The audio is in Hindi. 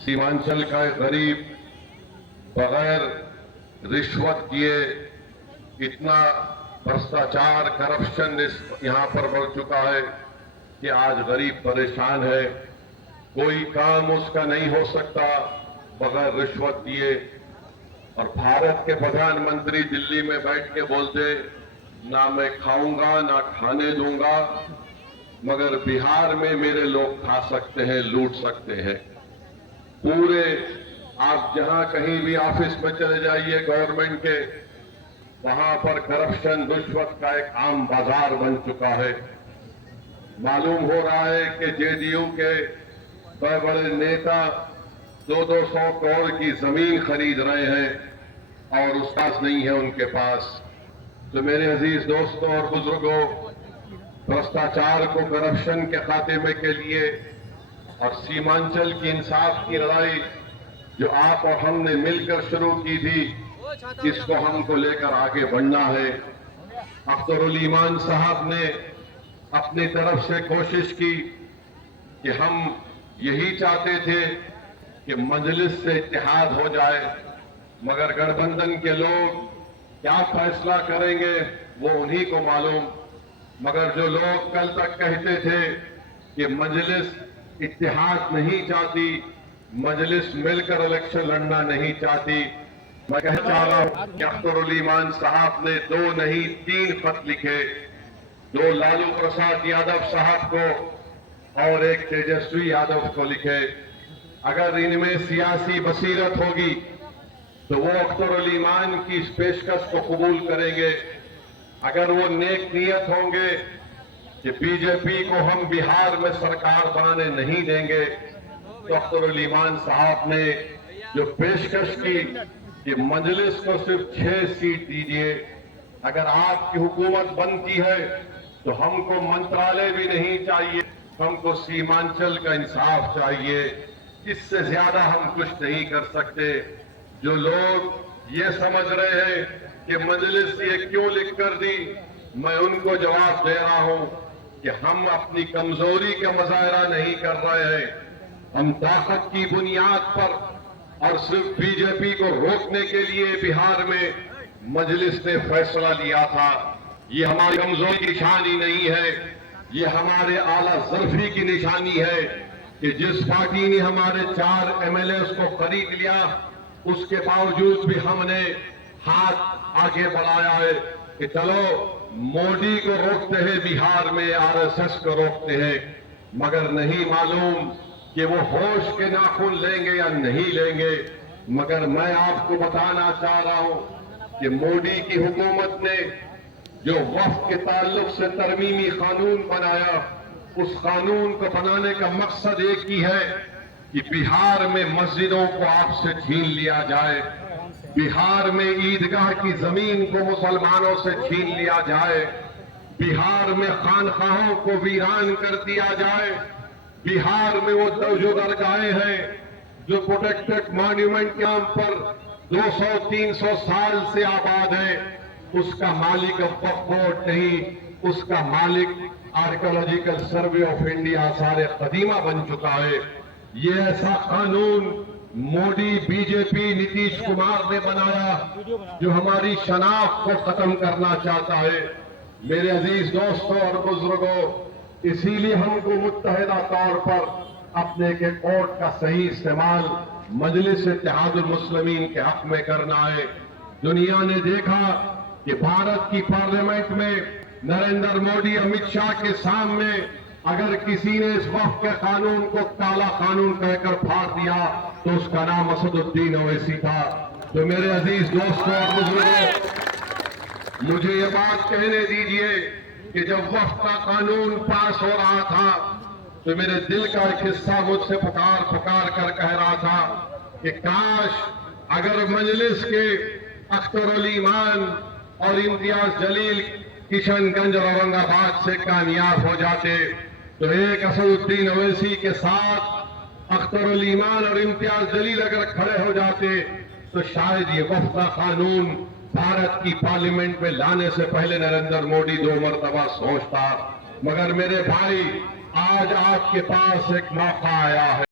सीमांचल का एक गरीब बगैर रिश्वत किए इतना भ्रष्टाचार करप्शन यहां पर बढ़ चुका है कि आज गरीब परेशान है। कोई काम उसका नहीं हो सकता बगैर रिश्वत दिए। और भारत के प्रधानमंत्री दिल्ली में बैठ के बोलते, ना मैं खाऊंगा ना खाने दूंगा, मगर बिहार में मेरे लोग खा सकते हैं, लूट सकते हैं। पूरे आप जहां कहीं भी ऑफिस में चले जाइए गवर्नमेंट के, वहां पर करप्शन रिश्वत का एक आम बाजार बन चुका है। मालूम हो रहा है कि जेडीयू के बड़े बड़े नेता 200 करोड़ की जमीन खरीद रहे हैं और उसका नहीं है उनके पास। तो मेरे अजीज दोस्तों और बुजुर्गों, भ्रष्टाचार को करप्शन के खात्मे के लिए और सीमांचल की इंसाफ की लड़ाई जो आप और हमने मिलकर शुरू की थी, इसको हमको लेकर आगे बढ़ना है। अख्तरुल ईमान साहब ने अपनी तरफ से कोशिश की कि हम यही चाहते थे कि मजलिस से इत्तेहाद हो जाए, मगर गठबंधन के लोग क्या फैसला करेंगे वो उन्हीं को मालूम। मगर जो लोग कल तक कहते थे कि मजलिस इत्तेहाद नहीं चाहती, मजलिस मिलकर इलेक्शन लड़ना नहीं चाहती, मैं कहना चाह रहा हूं कि अख्तरुल ईमान साहब ने 2 नहीं 3 खत लिखे, 2 लालू प्रसाद यादव साहब को और 1 तेजस्वी यादव को लिखे। अगर इनमें सियासी बसीरत होगी तो वो अख्तरुल ईमान की इस पेशकश को कबूल करेंगे। अगर वो नेक नियत होंगे कि बीजेपी को हम बिहार में सरकार बनाने नहीं देंगे, तो अख्तरुल ईमान साहब ने जो पेशकश की कि मजलिस को सिर्फ 6 सीट दीजिए, अगर आपकी हुकूमत बनती है तो हमको मंत्रालय भी नहीं चाहिए, हमको सीमांचल का इंसाफ चाहिए। इससे ज्यादा हम कुछ नहीं कर सकते। जो लोग ये समझ रहे हैं कि मजलिस ये क्यों लिख कर दी, मैं उनको जवाब दे रहा हूं कि हम अपनी कमजोरी का मुजाहरा नहीं कर रहे हैं। हम ताकत की बुनियाद पर और सिर्फ बीजेपी को रोकने के लिए बिहार में मजलिस ने फैसला लिया था। ये हमारी कमजोरी की निशानी नहीं है, ये हमारे आला ज़र्फी की निशानी है कि जिस पार्टी ने हमारे 4 एमएलए को खरीद लिया, उसके बावजूद भी हमने हाथ आगे बढ़ाया है कि चलो मोदी को रोकते हैं बिहार में, आरएसएस को रोकते हैं, मगर नहीं मालूम कि वो होश के नाखून लेंगे या नहीं लेंगे। मगर मैं आपको बताना चाह रहा हूं कि मोदी की हुकूमत ने जो वक्फ के ताल्लुक से तरमीमी कानून बनाया, उस कानून को बनाने का मकसद एक ही है कि बिहार में मस्जिदों को आपसे छीन लिया जाए, बिहार में ईदगाह की जमीन को मुसलमानों से छीन लिया जाए, बिहार में खानखाहों को वीरान कर दिया जाए, बिहार में वो जो दरगाहें हैं जो प्रोटेक्टेड मॉन्यूमेंट के नाम पर 200-300 साल से आबाद है, उसका मालिक अब वक्फ बोर्ड नहीं, उसका मालिक आर्कियोलॉजिकल सर्वे ऑफ इंडिया सारे कदीमा बन चुका है। ये ऐसा कानून मोदी, बीजेपी, नीतीश कुमार ने बनाया जो हमारी शनाख्त को खत्म करना चाहता है। मेरे अजीज दोस्तों और बुजुर्गों, इसीलिए हमको मुत्तहिदा तौर पर अपने के वोट का सही इस्तेमाल मजलिस इत्तेहादुल मुस्लिमीन के हक में करना है। दुनिया ने देखा कि भारत की पार्लियामेंट में नरेंद्र मोदी, अमित शाह के सामने अगर किसी ने इस वक्फ के कानून को काला कानून कहकर फाड़ दिया तो उसका नाम असदुद्दीन ओवैसी था। तो मेरे अजीज दोस्तों और बुजुर्गों, मुझे ये बात कहने दीजिए कि जब वक्फ का कानून पास हो रहा था तो मेरे दिल का एक हिस्सा मुझसे पुकार पुकार कर कह रहा था कि काश अगर मजलिस के अख्तरुल ईमान और इम्तियाज जलील किशनगंज और औरंगाबाद से कामयाब हो जाते तो एक असदुद्दीन ओवैसी के साथ अख्तरुल ईमान और इम्तियाज जलील अगर खड़े हो जाते तो शायद ये वक्फ का कानून भारत की पार्लियामेंट में लाने से पहले नरेंद्र मोदी 2 मरतबा सोचता। मगर मेरे भाई, आज आपके पास एक मौका आया है।